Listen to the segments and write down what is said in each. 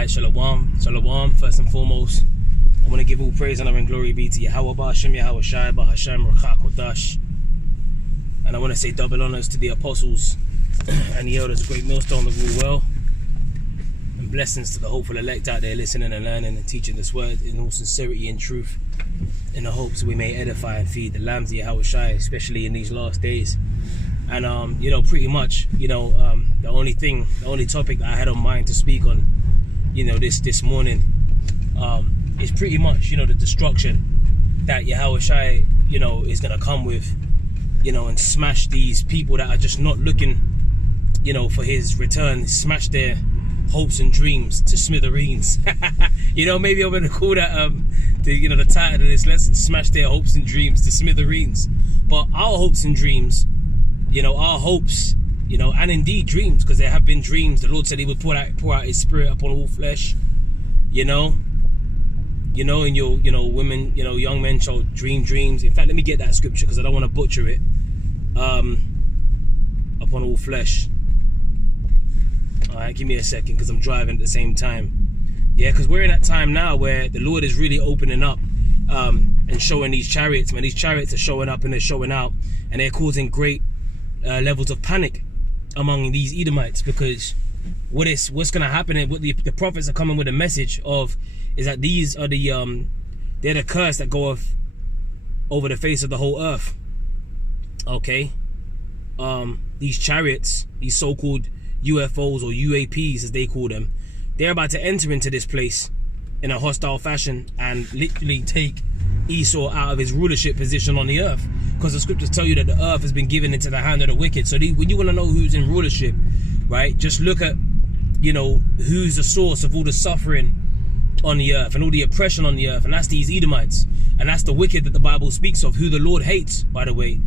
Alright, Shalom, Shalom, first and foremost. I want to give all praise, honor, and glory be to Yahweh Ba'Hashem, Yahweh Shai, Ba'Hashem, Ruach HaKodesh. And I want to say double honors to the apostles and the elders, a great millstone that rule well. And blessings to the hopeful elect out there listening and learning and teaching this word in all sincerity and truth, in the hopes that we may edify and feed the lambs of Yahweh Shai, especially in these last days. And pretty much, the only topic that I had on mind to speak on, this morning, is pretty much, the destruction that Yahweh Shai, is gonna come with, and smash these people that are just not looking, for his return, smash their hopes and dreams to smithereens. Maybe I'm gonna call that the title of this lesson, smash their hopes and dreams to smithereens. But our hopes and dreams, our hopes, and indeed dreams, because there have been dreams. The Lord said he would pour out his spirit upon all flesh, and women, young men shall dream dreams. In fact, let me get that scripture because I don't want to butcher it. Upon all flesh. All right, give me a second because I'm driving at the same time. Yeah, because we're in that time now where the Lord is really opening up and showing these chariots. Man, these chariots are showing up and they're showing out, and they're causing great levels of panic among these Edomites, because what's going to happen, and what the prophets are coming with a message of, is that these are they're the curse that goeth over the face of the whole earth. Okay, these chariots, these so-called UFOs or UAPs as they call them, they're about to enter into this place in a hostile fashion and literally take Esau out of his rulership position on the earth, because the scriptures tell you that the earth has been given into the hand of the wicked. So when you want to know who's in rulership, right, just look at who's the source of all the suffering on the earth and all the oppression on the earth, and that's these Edomites, and that's the wicked that the Bible speaks of, who the Lord hates, by the way.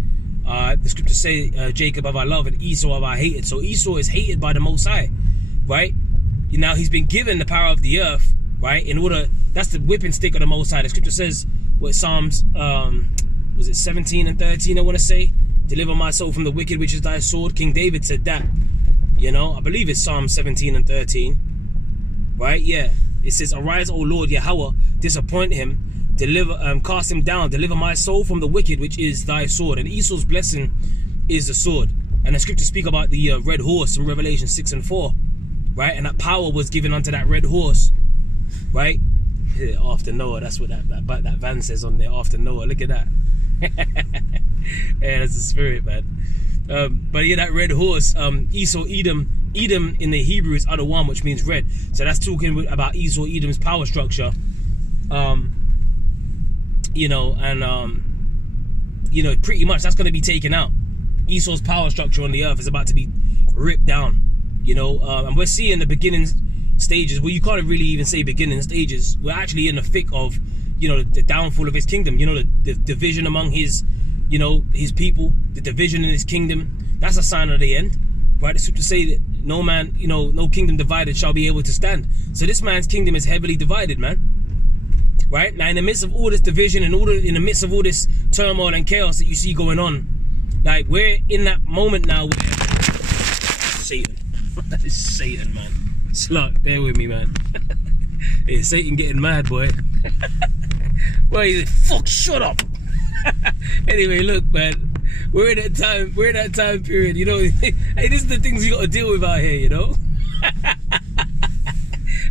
The scriptures say Jacob have I loved and Esau have I hated. So Esau is hated by the Most High, right? Now he's been given the power of the earth, right? That's the whipping stick of the Most High. The scripture says, what Psalms, was it 17 and 13, I want to say? Deliver my soul from the wicked, which is thy sword. King David said that, I believe it's Psalm 17 and 13, right? Yeah, it says, arise, O Lord Yahweh, disappoint him, deliver, cast him down, deliver my soul from the wicked, which is thy sword. And Esau's blessing is the sword. And the scriptures speak about the red horse in Revelation 6 and 4, right? And that power was given unto that red horse, right? After Noah, that's what that van says on there, after Noah. Look at that. Yeah, that's the spirit, man. But yeah, that red horse, Esau, Edom in the Hebrew is other one, which means red. So that's talking about Esau, Edom's power structure. Pretty much that's going to be taken out. Esau's power structure on the earth is about to be ripped down, and we're seeing the beginning stages. Well, you can't really even say beginning stages. We're actually in the thick of, the downfall of his kingdom, the division among his people, the division in his kingdom. That's a sign of the end, right? The scriptures say that no man, no kingdom divided shall be able to stand. So this man's kingdom is heavily divided, man. Right now, in the midst of all this division and in the midst of all this turmoil and chaos that you see going on, like, we're in that moment now where Satan, it's Satan, man. Slut, bear with me, man. Hey, Satan getting mad, boy. Boy, he's like, fuck, shut up. Anyway, look, man, we're in that time period, Hey, this is the things you got to deal with out here,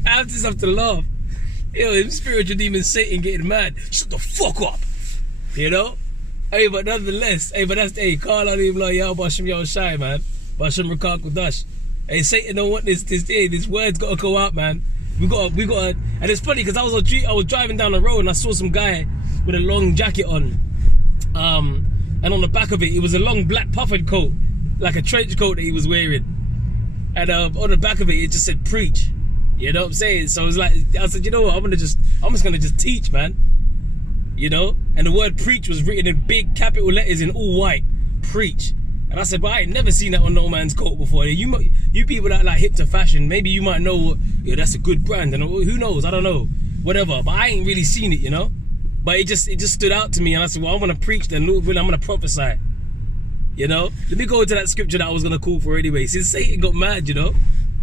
I just have to laugh. Spiritual demon Satan getting mad. Shut the fuck up. Hey, but nonetheless, call on him like Yahweh Ba'Hashem Yahweh Shai, man. Ba'Hashem Ruach HaKodesh. Hey, Satan don't want this word's gotta go out, man. We got and it's funny because I was driving down the road and I saw some guy with a long jacket on. And on the back of it was a long black puffered coat, like a trench coat that he was wearing. And on the back of it just said preach. You know what I'm saying? So it's like, I said, what, I'm just gonna teach, man. And the word preach was written in big capital letters in all white. Preach. And I said, but I ain't never seen that on no man's coat before. You people that like hip to fashion, maybe you might know, that's a good brand, and who knows, I don't know, whatever. But I ain't really seen it, But it just stood out to me, and I said, well, I'm gonna preach then, I'm gonna prophesy. Let me go into that scripture that I was gonna call for anyway. Since Satan got mad,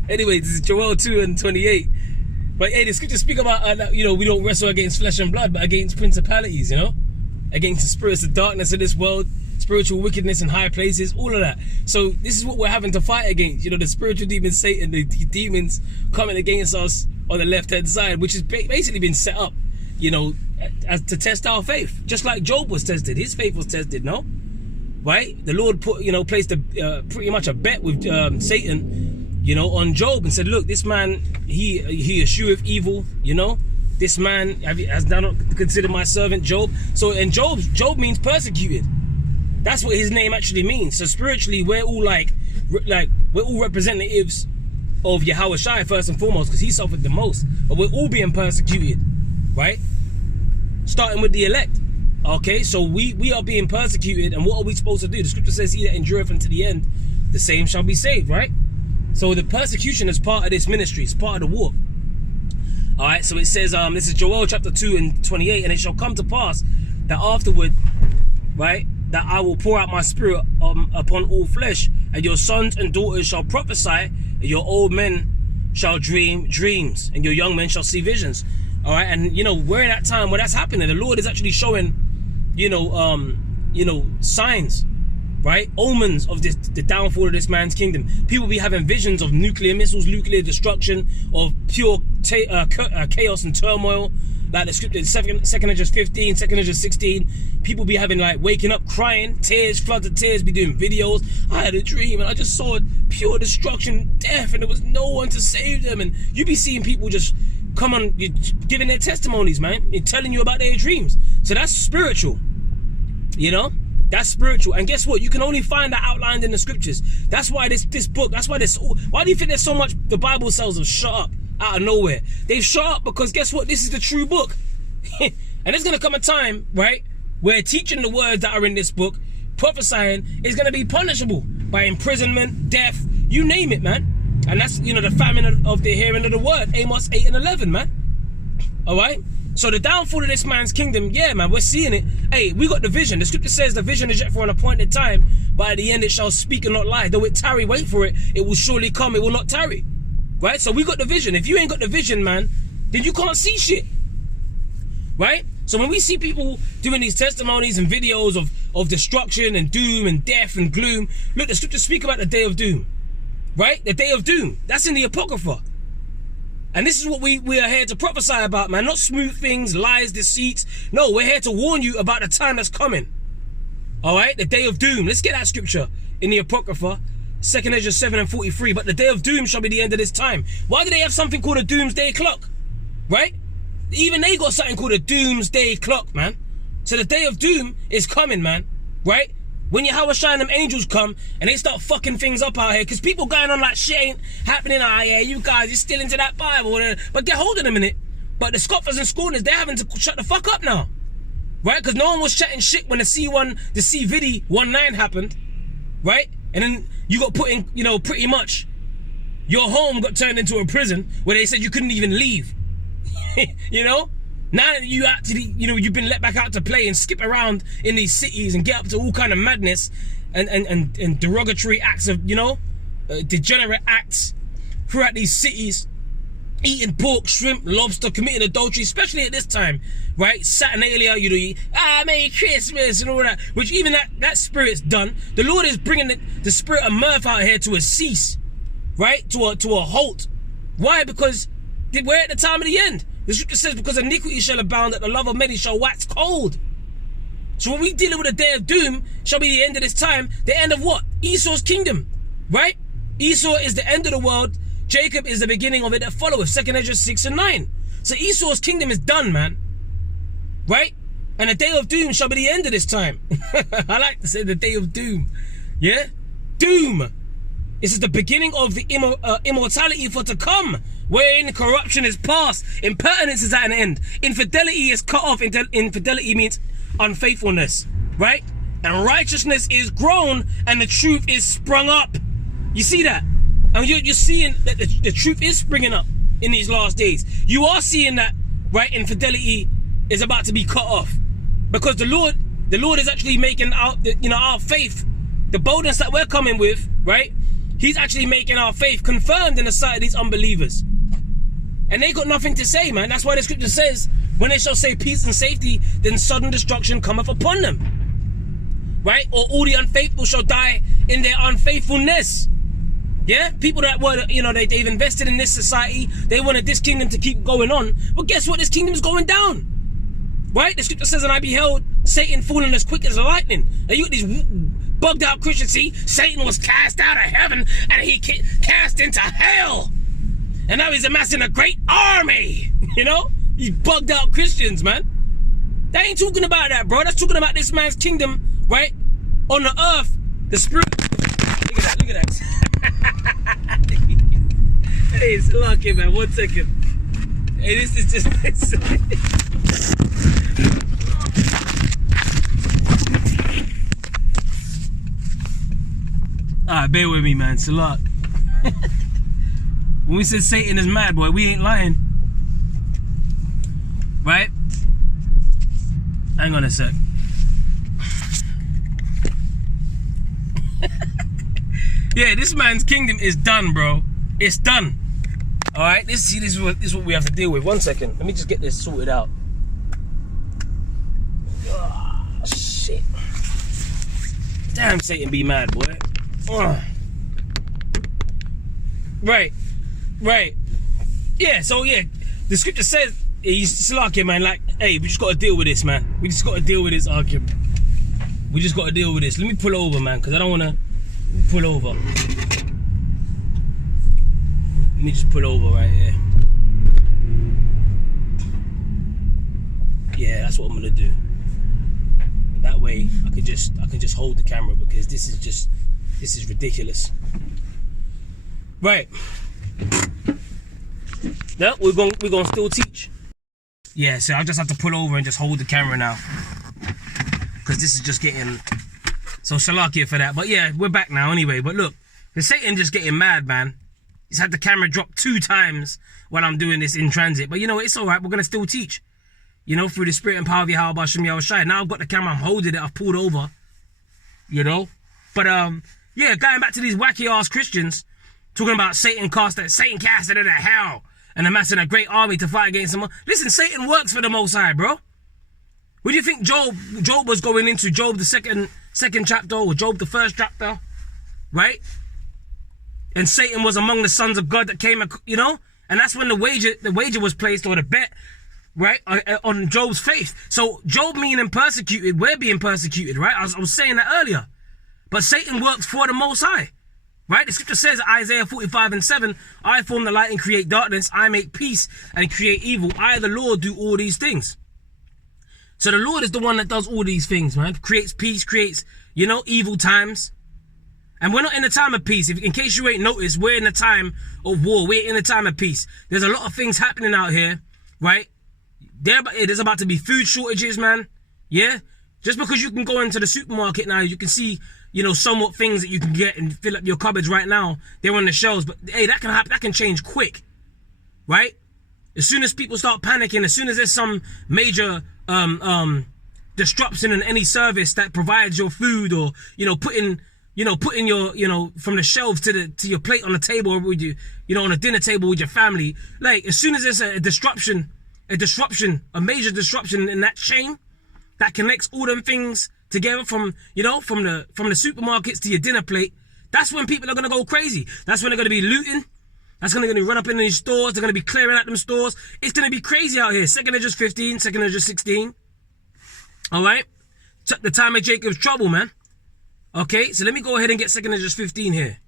Anyway, this is Joel 2 and 28. But hey, the scriptures speak about that, you know, we don't wrestle against flesh and blood, but against principalities, you know, against the spirits of darkness of this world, spiritual wickedness in high places, all of that. So this is what we're having to fight against, you know, the spiritual demon Satan, the demons coming against us on the left-hand side, which has basically been set up, you know, as to test our faith, just like Job was tested. His faith was tested, no? Right? The Lord placed pretty much a bet with Satan, you know, on Job, and said, look, this man, he escheweth evil, you know. This man has not considered my servant Job. So, and Job means persecuted. That's what his name actually means. So spiritually, we're all like we're all representatives of Yahweh Shai first and foremost, because he suffered the most. But we're all being persecuted, right? Starting with the elect. Okay, so we are being persecuted, and what are we supposed to do? The scripture says, he that endureth unto the end, the same shall be saved, right? So the persecution is part of this ministry, it's part of the walk. All right, so it says, this is Joel chapter 2 and 28, and it shall come to pass that afterward, right, that I will pour out my spirit upon all flesh, and your sons and daughters shall prophesy, and your old men shall dream dreams, and your young men shall see visions. All right, and you know, we're in that time where that's happening. The Lord is actually showing, you know, signs, right, omens of the downfall of this man's kingdom. People be having visions of nuclear missiles, nuclear destruction, of pure chaos and turmoil, like the scripture, 2 Esdras 15, 2 Esdras 16. People be having, like, waking up crying, tears, floods of tears, be doing videos. I had a dream and I just saw pure destruction, death, and there was no one to save them. And you be seeing people just come on, giving their testimonies, man, and telling you about their dreams. So that's spiritual, you know. That's spiritual. And guess what? You can only find that outlined in the scriptures. That's why this book, that's why why do you think there's so much, the Bible cells have shut up out of nowhere? They've shut up because guess what? This is the true book. And there's going to come a time, right, where teaching the words that are in this book, prophesying, is going to be punishable by imprisonment, death, you name it, man. And that's, you know, the famine of the hearing of the word, Amos 8 and 11, man. All right? So the downfall of this man's kingdom, yeah, man, we're seeing it. Hey, we got the vision. The scripture says the vision is yet for an appointed time, but at the end it shall speak and not lie. Though it tarry, wait for it. It will surely come. It will not tarry. Right? So we got the vision. If you ain't got the vision, man, then you can't see shit. Right? So when we see people doing these testimonies and videos of destruction and doom and death and gloom, look, the scriptures speak about the day of doom. Right? The day of doom. That's in the Apocrypha. And this is what we are here to prophesy about, man. Not smooth things, lies, deceits. No, we're here to warn you about the time that's coming. All right? The day of doom. Let's get that scripture in the Apocrypha. 2 Esdras 7 and 43. But the day of doom shall be the end of this time. Why do they have something called a doomsday clock? Right? Even they got something called a doomsday clock, man. So the day of doom is coming, man. Right? When Yahweh Shai and them angels come and they start fucking things up out here, because people going on like shit ain't happening out here, you guys, you're still into that Bible. But get hold of them a minute. But the scoffers and scorners, they're having to shut the fuck up now. Right? Because no one was chatting shit when the CVID 19 happened. Right? And then you got put in, you know, pretty much your home got turned into a prison where they said you couldn't even leave. You know? Now that you actually, you know, you've been let back out to play and skip around in these cities and get up to all kind of madness and derogatory acts of, you know, degenerate acts throughout these cities, eating pork, shrimp, lobster, committing adultery, especially at this time, right? Saturnalia, you know, Merry Christmas and all that, which even that spirit's done. The Lord is bringing the spirit of mirth out here to a cease, right? To a halt. Why? Because we're at the time of the end. The scripture says, because iniquity shall abound, that the love of many shall wax cold. So when we dealing with the day of doom, shall be the end of this time, the end of what? Esau's kingdom, right? Esau is the end of the world. Jacob is the beginning of it that followeth. 2 Esdras 6 and 9. So Esau's kingdom is done, man. Right? And the day of doom shall be the end of this time. I like to say the day of doom. Yeah? Doom. This is the beginning of the immortality for to come, wherein corruption is past, impertinence is at an end, infidelity is cut off. Infidelity means unfaithfulness, right? And righteousness is grown, and the truth is sprung up. You see that? And you're seeing that the truth is springing up in these last days. You are seeing that, right? Infidelity is about to be cut off, because the Lord is actually making our faith, the boldness that we're coming with, right? He's actually making our faith confirmed in the sight of these unbelievers. And they got nothing to say, man. That's why the scripture says, when they shall say peace and safety, then sudden destruction cometh upon them. Right? Or all the unfaithful shall die in their unfaithfulness. Yeah? People that were, you know, they've invested in this society. They wanted this kingdom to keep going on. But guess what? This kingdom's going down. Right? The scripture says, and I beheld Satan falling as quick as lightning. And you got these bugged out Christians. See, Satan was cast out of heaven and he cast into hell. And now he's amassing a great army. You know? These bugged out Christians, man. They ain't talking about that, bro. That's talking about this man's kingdom, right? On the earth, the spirit. Look at that, look at that. Hey, it's lucky, man. 1 second. Hey, this is just. Alright, bear with me, man. It's a lot. When we said Satan is mad, boy, we ain't lying. Right? Hang on a sec. Yeah, this man's kingdom is done, bro. It's done. Alright, this is what we have to deal with. 1 second. Let me just get this sorted out. Oh, shit. Damn, Satan be mad, boy. Right. Yeah, so yeah, the scripture says, he's lucky, man, like, hey, we just got to deal with this, man. We just got to deal with this argument. We just got to deal with this. Let me pull over, man, because I don't want to pull over. Let me just pull over right here. Yeah, that's what I'm going to do. That way, I can just hold the camera, because this is ridiculous. Right. No, we're gonna still teach. Yeah, so I just have to pull over and just hold the camera now, because this is just getting so shalakia for that. But yeah, we're back now anyway. But look, the Satan just getting mad, man. He's had the camera drop 2 times while I'm doing this in transit. But you know, it's all right. We're gonna still teach. You know, through the spirit and power of Yahweh Hashem Yahushai. Now I've got the camera. I'm holding it. I've pulled over. You know, but yeah, going back to these wacky ass Christians talking about Satan casted into hell and amassing a great army to fight against him. Listen, Satan works for the Most High, bro. What do you think Job was going into? Job the second chapter, or Job the first chapter, right? And Satan was among the sons of God that came, you know, and that's when the wager was placed, or the bet, right, on Job's faith. So Job being persecuted, we're being persecuted, right? I was saying that earlier. But Satan works for the Most High, right? The scripture says, Isaiah 45:7, I form the light and create darkness. I make peace and create evil. I, the Lord, do all these things. So the Lord is the one that does all these things, man. Creates peace, creates, you know, evil times. And we're not in a time of peace. In case you ain't noticed, we're in a time of war. We're in a time of peace. There's a lot of things happening out here, right? There's about to be food shortages, man. Yeah? Just because you can go into the supermarket now, you can see, you know, somewhat things that you can get and fill up your cupboards right now. They're on the shelves. But, hey, that can happen. That can change quick, right? As soon as people start panicking, as soon as there's some major disruption in any service that provides your food, or, you know, putting your, you know, from the shelves to your plate on the table, or with you know, on a dinner table with your family. Like, as soon as there's a major disruption in that chain that connects all them things together, from, you know, from the supermarkets to your dinner plate, that's when people are gonna go crazy. That's when they're gonna be looting. That's gonna run up in these stores. They're gonna be clearing out them stores. It's gonna be crazy out here. 2nd Esdras 15, 2nd Esdras 16. All right, the time of Jacob's trouble, man. Okay, so let me go ahead and get 2nd Esdras 15 here.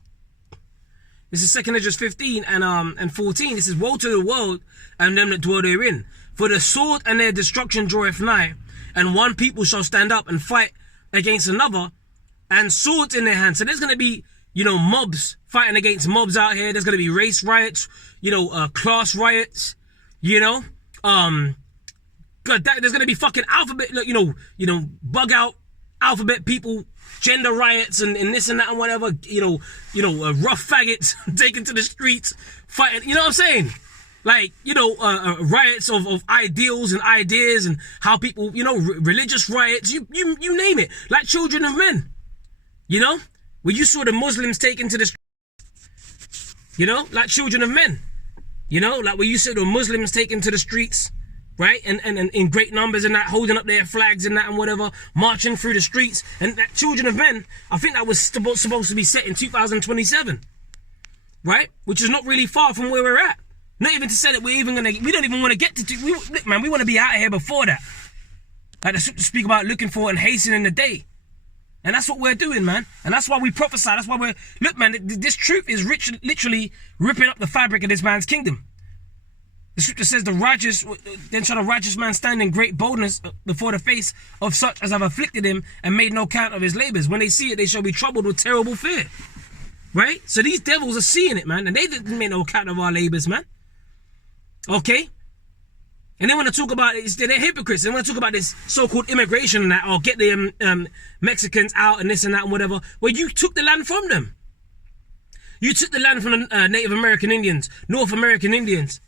This is 2nd Esdras 15 and 14. This is, woe to the world and them that dwell therein. For the sword and their destruction draweth nigh, and one people shall stand up and fight against another, and swords in their hands. So there's going to be, you know, mobs fighting against mobs out here. There's going to be race riots, you know, class riots, you know. There's going to be fucking alphabet, you know, bug out alphabet people, gender riots and this and that and whatever, you know, rough faggots taken to the streets, fighting, you know what I'm saying? Like, you know, riots of ideals and ideas, and how people, you know, religious riots, you name it, like Children of Men, you know, where you saw the Muslims taken to the streets, you know, like Children of Men. You know, like where you said the Muslims taken to the streets, right? And in great numbers and that, holding up their flags and that and whatever, marching through the streets. And that Children of Men, I think that was supposed to be set in 2027, right? Which is not really far from where we're at. Not even to say that we don't even want to get to, we want to be out of here before that. Like to speak about looking for and hastening the day. And that's what we're doing, man. And that's why we prophesy. That's why look, man, this truth is literally ripping up the fabric of this man's kingdom. The scripture says then shall the righteous man stand in great boldness before the face of such as have afflicted him and made no count of his labors. When they see it, they shall be troubled with terrible fear. Right? So these devils are seeing it, man. And they didn't make no count of our labors, man. Okay? And they want to talk about it. They're hypocrites. They want to talk about this so-called immigration and that, or get the Mexicans out and this and that and whatever. Well, you took the land from them. You took the land from the Native American Indians, North American Indians,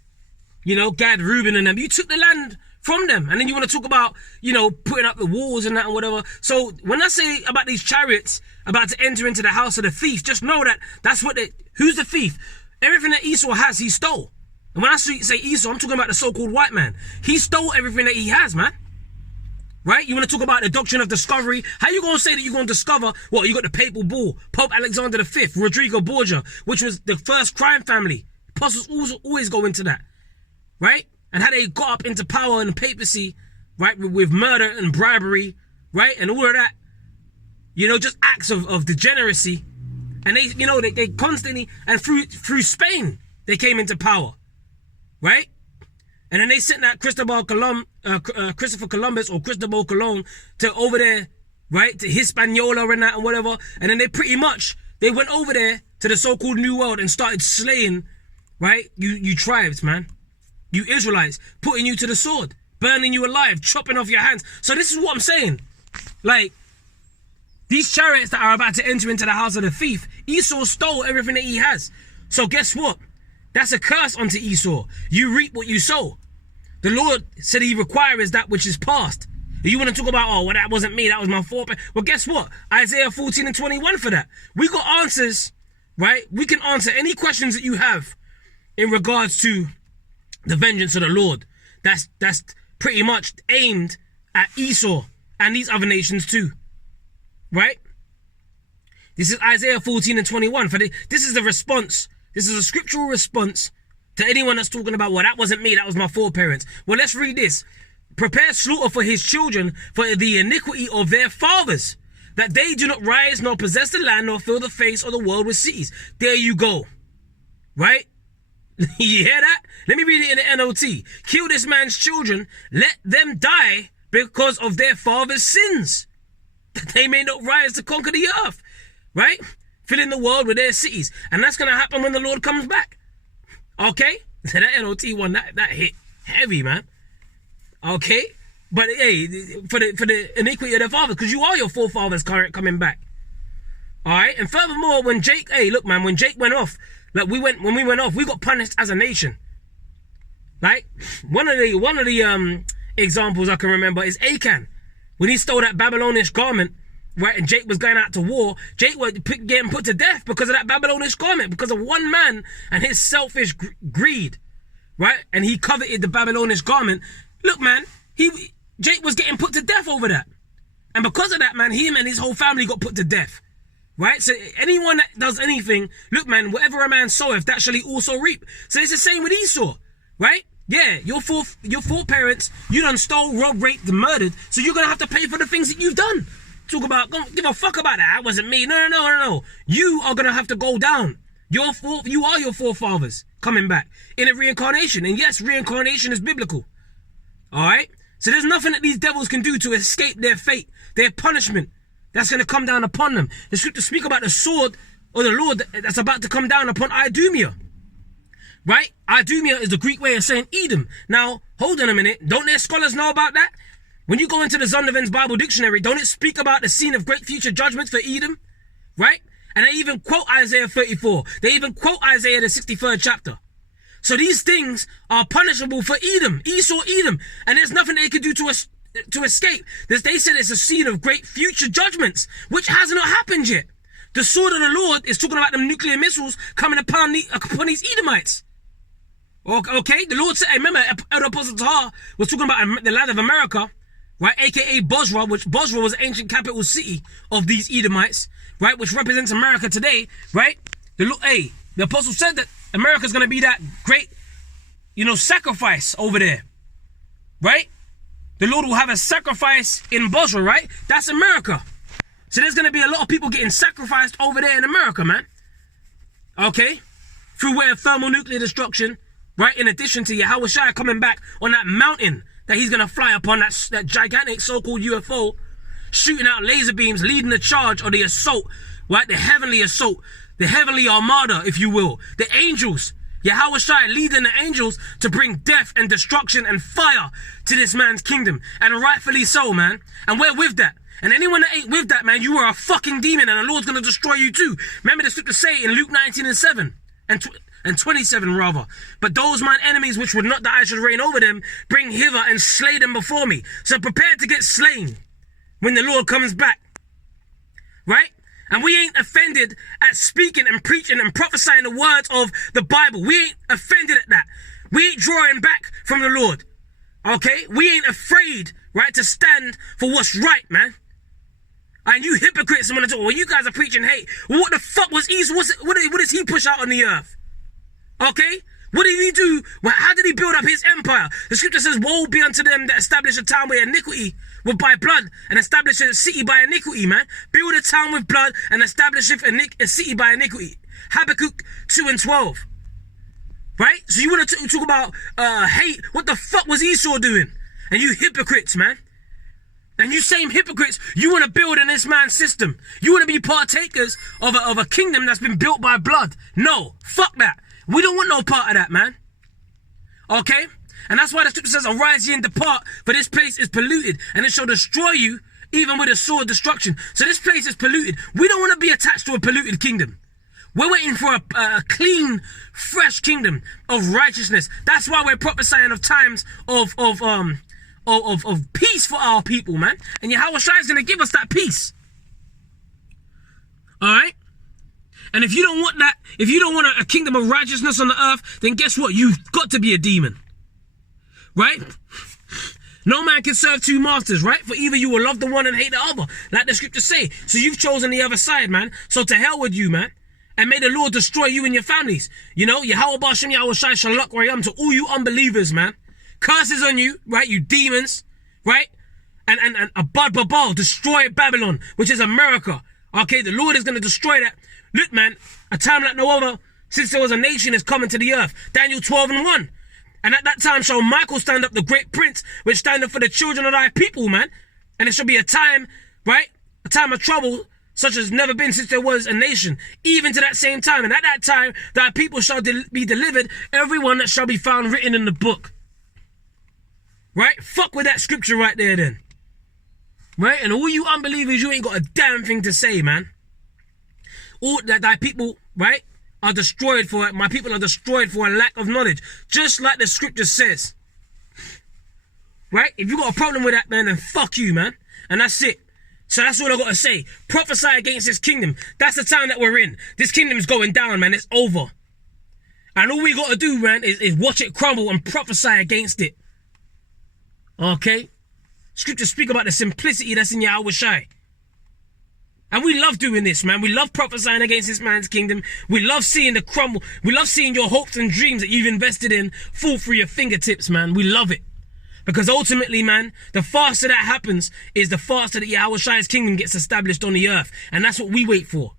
you know, Gad Reuben and them. You took the land from them. And then you want to talk about, you know, putting up the walls and that and whatever. So when I say about these chariots about to enter into the house of the thief, just know that that's what who's the thief? Everything that Esau has, he stole. And when I say Esau, I'm talking about the so-called white man. He stole everything that he has, man. Right? You want to talk about the doctrine of discovery? How you going to say that you're going to discover, well, you got the papal bull, Pope Alexander V, Rodrigo Borgia, which was the first crime family. Apostles always go into that. Right? And how they got up into power in the papacy, right? With murder and bribery, right? And all of that. You know, just acts of degeneracy. And they, you know, they constantly, and through Spain, they came into power. Right? And then they sent that Christopher Columbus or Cristobal Colon to over there, right? To Hispaniola and that and whatever. And then they went over there to the so-called New World and started slaying, right? You tribes, man. You Israelites, putting you to the sword, burning you alive, chopping off your hands. So this is what I'm saying. Like, these chariots that are about to enter into the house of the thief, Esau stole everything that he has. So guess what? That's a curse unto Esau. You reap what you sow. The Lord said he requires that which is past. You want to talk about, oh, well, that wasn't me, that was my fault. Well, guess what? Isaiah 14 and 21 for that. We got answers, right? We can answer any questions that you have in regards to the vengeance of the Lord. That's pretty much aimed at Esau and these other nations too. Right? This is Isaiah 14 and 21. This is the response. This is a scriptural response to anyone that's talking about, well, that wasn't me, that was my foreparents. Well, let's read this. Prepare slaughter for his children for the iniquity of their fathers, that they do not rise nor possess the land nor fill the face of the world with cities. There you go. Right? You hear that? Let me read it in the NLT. Kill this man's children, let them die because of their father's sins, that they may not rise to conquer the earth. Right? Filling the world with their cities. And that's going to happen when the Lord comes back. Okay? So that NLT one, that hit heavy, man. Okay? But hey, for the iniquity of their fathers, because you are your forefathers coming back. Alright? And furthermore, when Jake went off, like when we went off, we got punished as a nation. Like, one of the examples I can remember is Achan. When he stole that Babylonish garment, right, and Jake was going out to war, Jake was getting put to death because of that Babylonish garment, because of one man and his selfish greed, right? And he coveted the Babylonish garment. Look, man, Jake was getting put to death over that. And because of that, man, him and his whole family got put to death, right? So anyone that does anything, look, man, whatever a man soweth, that shall he also reap. So it's the same with Esau, right? Yeah, your foreparents, you done stole, robbed, raped, and murdered, so you're going to have to pay for the things that you've done. Talk about, don't give a fuck about that. That wasn't me. No. You are going to have to go down. You are your forefathers coming back in a reincarnation. And yes, reincarnation is biblical. All right? So there's nothing that these devils can do to escape their fate, their punishment that's going to come down upon them. The scriptures speak about the sword of the Lord that's about to come down upon Idumea. Right? Idumea is the Greek way of saying Edom. Now, hold on a minute. Don't their scholars know about that? When you go into the Zondervan's Bible Dictionary, don't it speak about the scene of great future judgments for Edom? Right? And they even quote Isaiah 34. They even quote Isaiah the 63rd chapter. So these things are punishable for Edom, Esau, Edom. And there's nothing they can do to escape. They said it's a scene of great future judgments, which has not happened yet. The sword of the Lord is talking about them nuclear missiles coming upon these Edomites. Okay, the Lord said, remember, Elder Apostle Tahar was talking about the land of America, right? AKA Bozrah, which Bozrah was the ancient capital city of these Edomites, right? Which represents America today, right? The apostle said that America's going to be that great, sacrifice over there, right? The Lord will have a sacrifice in Bozrah, right? That's America. So there's going to be a lot of people getting sacrificed over there in America, man. Okay? Through way of thermonuclear destruction, right? In addition to Yahweh Shai coming back on that mountain that he's going to fly upon, that gigantic so-called UFO, shooting out laser beams, leading the charge or the assault, right? The heavenly assault, the heavenly armada, if you will. The angels, Yahweh Shai leading the angels to bring death and destruction and fire to this man's kingdom. And rightfully so, man. And we're with that. And anyone that ain't with that, man, you are a fucking demon and the Lord's going to destroy you too. Remember the scripture say in Luke 19:7 and 27 rather. But those mine enemies which would not that I should reign over them, bring hither and slay them before me. So prepare to get slain when the Lord comes back. Right? And we ain't offended at speaking and preaching and prophesying the words of the Bible. We ain't offended at that. We ain't drawing back from the Lord. Okay? We ain't afraid, right, to stand for what's right, man. And you hypocrites, I'm gonna talk, well, you guys are preaching hate. Well, what the fuck was Esau? What does he push out on the earth? Okay? What did he do? Well, how did he build up his empire? The scripture says, woe be unto them that establish a town where iniquity will by blood and establish a city by iniquity, man. Build a town with blood and establish a city by iniquity. Habakkuk 2:12. Right? So you want to talk about hate? What the fuck was Esau doing? And you hypocrites, man. And you same hypocrites, you want to build in this man's system. You want to be partakers of a kingdom that's been built by blood. No, fuck that. We don't want no part of that, man. Okay? And that's why the scripture says, arise ye and depart, for this place is polluted, and it shall destroy you, even with a sword destruction. So this place is polluted. We don't want to be attached to a polluted kingdom. We're waiting for a clean, fresh kingdom of righteousness. That's why we're prophesying of times of peace for our people, man. And Yahweh Shai is going to give us that peace. Alright? And if you don't want that, if you don't want a kingdom of righteousness on the earth, then guess what? You've got to be a demon. Right? No man can serve two masters, right? For either you will love the one and hate the other, like the scriptures say. So you've chosen the other side, man. So to hell with you, man. And may the Lord destroy you and your families. You know, Yahweh Bashem, Yahweh Shai, Shalak, Rayam, to all you unbelievers, man. Curses on you, right? You demons, right? And Abad Babal, destroy Babylon, which is America. Okay, the Lord is going to destroy that. Look, man, a time like no other since there was a nation is coming to the earth. Daniel 12:1. And at that time shall Michael stand up, the great prince, which stand up for the children of thy people, man. And it shall be a time, right? A time of trouble, such as never been since there was a nation, even to that same time. And at that time, thy people shall be delivered, everyone that shall be found written in the book. Right? Fuck with that scripture right there then. Right? And all you unbelievers, you ain't got a damn thing to say, man. All that thy people, right, are destroyed for it. My people are destroyed for a lack of knowledge. Just like the scripture says. Right? If you got a problem with that, man, then fuck you, man. And that's it. So that's all I got to say. Prophesy against this kingdom. That's the time that we're in. This kingdom's going down, man. It's over. And all we got to do, man, is watch it crumble and prophesy against it. Okay? Scriptures speak about the simplicity that's in Yahweh Shai. And we love doing this, man. We love prophesying against this man's kingdom. We love seeing the crumble. We love seeing your hopes and dreams that you've invested in fall through your fingertips, man. We love it. Because ultimately, man, the faster that happens is the faster that Yahweh Shai's kingdom gets established on the earth. And that's what we wait for.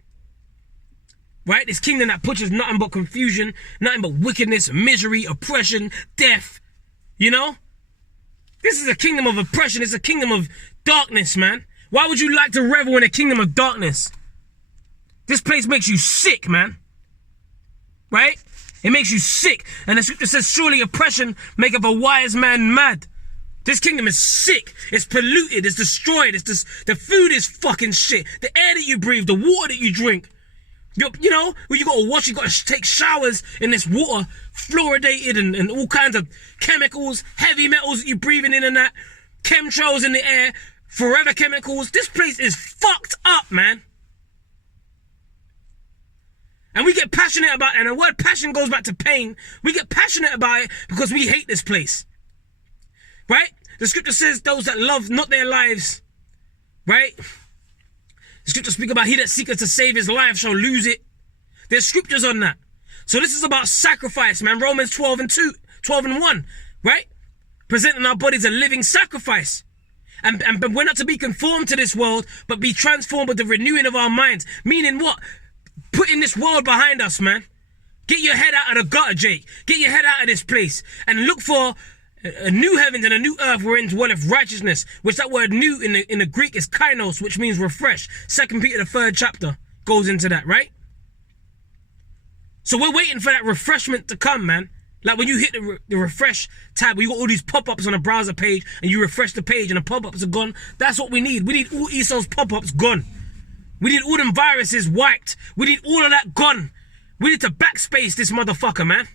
Right? This kingdom that pushes nothing but confusion, nothing but wickedness, misery, oppression, death. You know? This is a kingdom of oppression. It's a kingdom of darkness, man. Why would you like to revel in a kingdom of darkness? This place makes you sick, man. Right? It makes you sick. And the scripture says, surely oppression maketh a wise man mad. This kingdom is sick. It's polluted. It's destroyed. The food is fucking shit. The air that you breathe, the water that you drink. You know, when you got to wash, you got to take showers in this water, fluoridated and all kinds of chemicals, heavy metals that you're breathing in and that, chemtrails in the air, forever chemicals. This place is fucked up, man. And we get passionate about it. And the word passion goes back to pain. We get passionate about it because we hate this place. Right? The scripture says those that love not their lives. Right? The scripture speaks about he that seeketh to save his life shall lose it. There's scriptures on that. So this is about sacrifice, man. Romans 12 and 1. Right? Presenting our bodies a living sacrifice. And we're not to be conformed to this world, but be transformed with the renewing of our minds. Meaning what? Putting this world behind us, man. Get your head out of the gutter, Jake. Get your head out of this place. And look for a new heavens and a new earth wherein dwelleth righteousness. Which that word new in the Greek is kainos, which means refresh. 2 Peter, the 3rd chapter, goes into that, right? So we're waiting for that refreshment to come, man. Like when you hit the refresh tab, you got all these pop-ups on a browser page and you refresh the page and the pop-ups are gone. That's what we need. We need all Esau's pop-ups gone. We need all them viruses wiped. We need all of that gone. We need to backspace this motherfucker, man.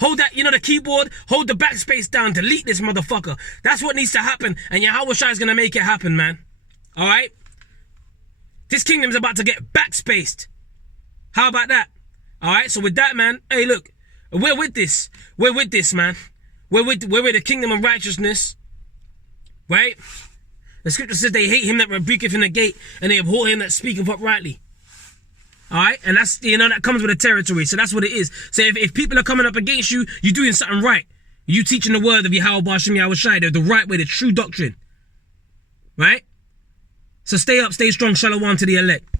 Hold that, the keyboard, hold the backspace down, delete this motherfucker. That's what needs to happen. And Yahweh Shai is going to make it happen, man. All right? This kingdom's about to get backspaced. How about that? All right? So with that, man, hey, look. We're with this. We're with this, man. We're with the kingdom of righteousness. Right? The scripture says they hate him that rebuketh in the gate, and they abhor him that speaketh uprightly. Alright? And that's, that comes with the territory. So that's what it is. So if people are coming up against you, you're doing something right. You teaching the word of Yahweh B'Shem Yahweh Shai, the right way, the true doctrine. Right? So stay up, stay strong, shalom to the elect.